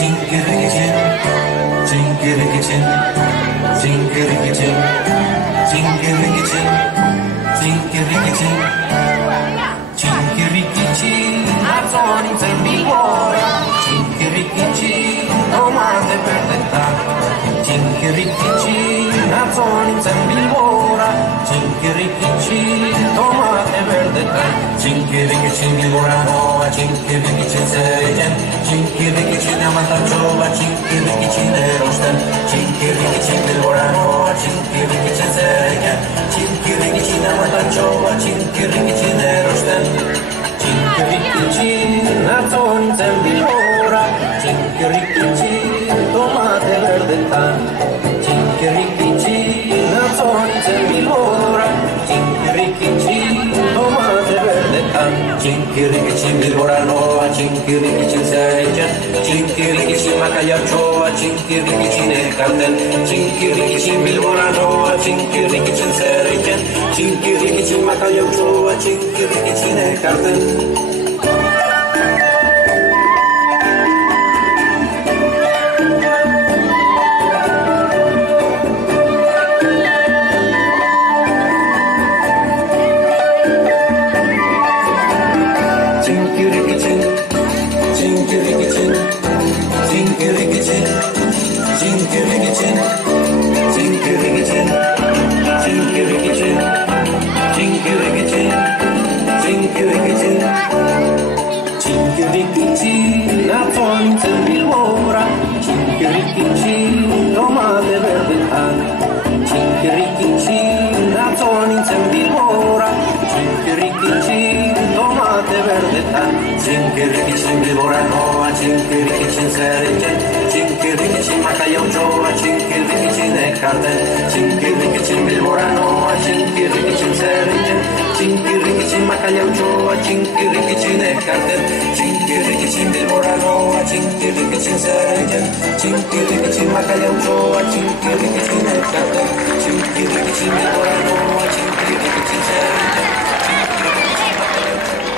Chin, Chin, Chin, Chin, nazzoni in zembi cuore, Cinkirikici, domande per dettare, Cinkirikici, nazzoni in zembi cuore, Cinkirikici, domande per dettare, Cinkirikici di Borano, Cinkirikici Seregen, Cinkirikici ne Amantagiova, Cinkirikici ne Rosten, Cinkirikici di Borano, Cinkirikici Seregen, Cinkirikici ne Amantagiova, Cinkirikici ne Rosten, Cinkirikici, nazzoni in zembi ora, Cinkirikici, tomate verde tan, Cinkirikici, nazzoni in zembi ora, Cinkirikici, tomate verde tan, Cinkirikici Bilborano, Cinkirikici Seregen, Cinkirikici Macayacioa, Cinkirikici ne Cartel, Cinkirikici Bilborano, Cinkirikici Seregen, Cinkirikici Macayacioa, Cinkirikici ne Cartel. Cinkirikici Bilborano, Cinkirikici Seregen, Cinkirikici Macayacioa, Cinkirikici ne Cartel, Cinkirikici Bilborano, Cinkirikici Seregen, Cinkirikici Macayacioa, Cinkirikici ne Cartel, Cinkirikici Bilborano, Cinkirikici Seregen, Cinkirikici Macayacioa, Cinkirikici